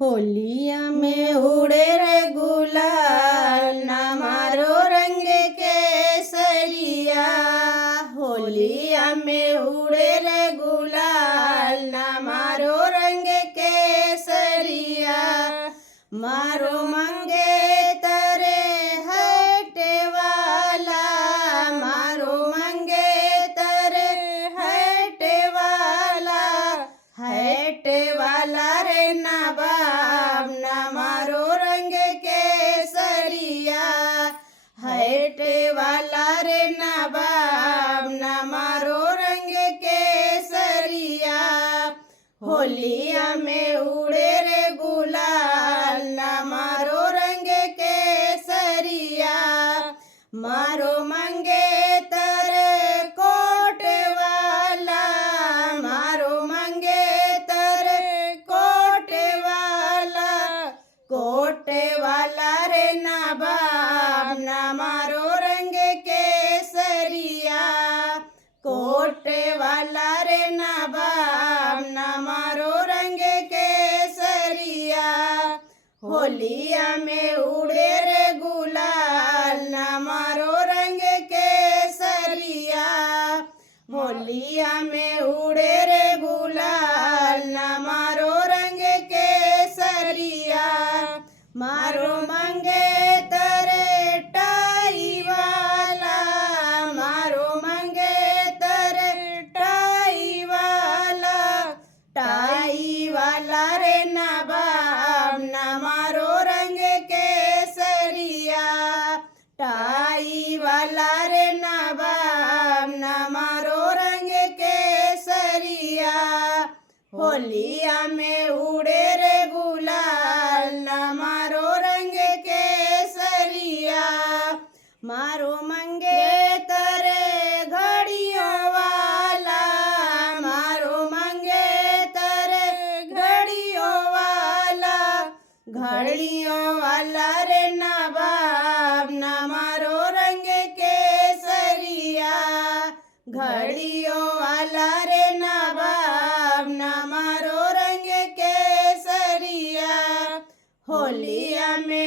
होलिया में उड़े रे गुलाल ना मारो रंग केसरिया। होलिया में उड़े रे गुलाल ना मारो रंग केसरिया। मारो मंगेतर हटे वाला, मारो मंगेतर हटे वाला रे नवाब ना मारो रंग केसरिया। हटे वाला रे नवाब ना मारो रंग केसरिया। होलिया में उड़े रे गुलाल ना मारो रंग केसरिया। मारो मंगेतर कोट वाला, मारो मंगेतर कोट वाला रे नवाब ना मारो रंग केसरिया। कोट वाला रे नवाब ना मारो रंग केसरिया। होलिया में उड़े रे गुलाल ना मारो रंग केसरिया। होलिया में उड़े रे गुलाल ना मारो रंग केसरिया। मारो मंगेतर टाई वाला, मारो मंगेतर टाई वाला रे नवाब ना मारो रंग केसरिया। टाई वाला रे नवाब ना मारो रंग केसरिया। होलिया में उड़े रे गुलाल ना मारो रंग केसरिया। मारो मंगेतर घड़ियों वाला, मारो मंगेतर घड़ियों वाला रे नवाब ना मारो रंग केसरिया। घड़ियों वाला रे नवाब ना मारो रंग केसरिया। होलिया में